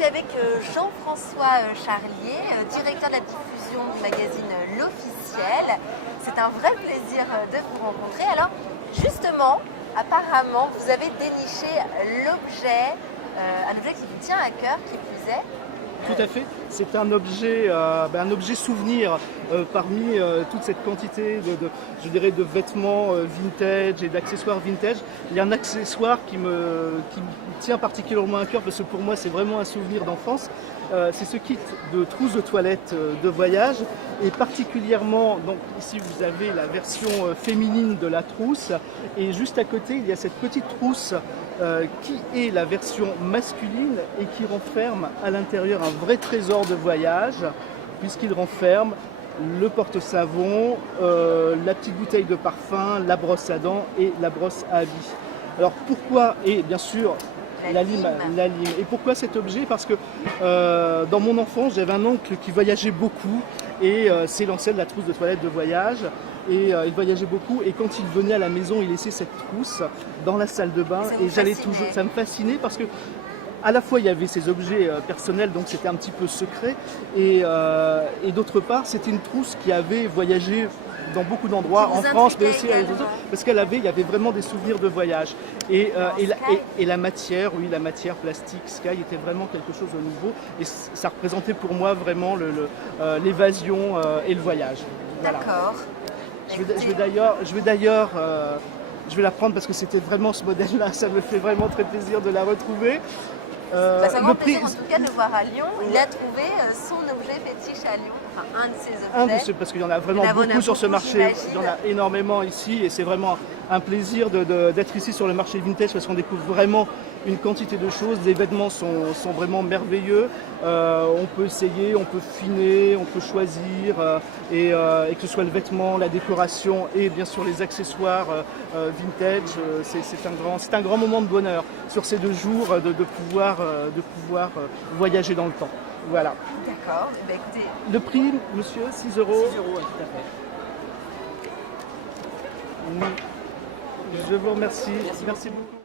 suis avec Jean-François Charlier, directeur de la diffusion du magazine L'Officiel. C'est un vrai plaisir de vous rencontrer. Alors, justement, apparemment, vous avez déniché l'objet, un objet qui vous tient à cœur, qui plus est. Tout à fait, c'est un objet souvenir parmi toute cette quantité je dirais, de vêtements vintage et d'accessoires vintage. Il y a un accessoire qui me tient particulièrement à cœur parce que pour moi c'est vraiment un souvenir d'enfance. C'est ce kit de trousse de toilette de voyage et particulièrement, donc ici vous avez la version féminine de la trousse et juste à côté il y a cette petite trousse qui est la version masculine et qui renferme à l'intérieur un vrai trésor de voyage puisqu'il renferme le porte-savon, la petite bouteille de parfum, la brosse à dents et la brosse à habits. Alors pourquoi, et bien sûr la lime. Et pourquoi cet objet? Parce que dans mon enfance j'avais un oncle qui voyageait beaucoup et s'élançait de la trousse de toilette de voyage. Et il voyageait beaucoup et quand il venait à la maison, il laissait cette trousse dans la salle de bain et j'allais toujours. Ça me fascinait parce que à la fois il y avait ces objets personnels, donc c'était un petit peu secret, et d'autre part c'était une trousse qui avait voyagé dans beaucoup d'endroits en France, mais aussi à parce il y avait vraiment des souvenirs de voyage. Et la matière, oui, la matière plastique Sky était vraiment quelque chose de nouveau et ça représentait pour moi vraiment l'évasion et le voyage. Voilà. D'accord. Je vais la prendre parce que c'était vraiment ce modèle-là, ça me fait vraiment très plaisir de la retrouver. C'est un grand plaisir en tout cas de le voir à Lyon. Il a trouvé son objet fétiche à Lyon, enfin un de ses objets. Parce qu'il y en a vraiment beaucoup sur ce marché, il y en a énormément ici et c'est vraiment un plaisir d'être ici sur le marché vintage parce qu'on découvre vraiment une quantité de choses. Les vêtements sont vraiment merveilleux, on peut essayer, on peut affiner, on peut choisir et que ce soit le vêtement, la décoration et bien sûr les accessoires vintage, c'est un grand moment de bonheur sur ces 2 jours de pouvoir voyager dans le temps. Voilà. D'accord. Eh bien, écoutez... Le prix, monsieur, 6 €. 6 €, tout à fait. Je vous remercie. Merci beaucoup.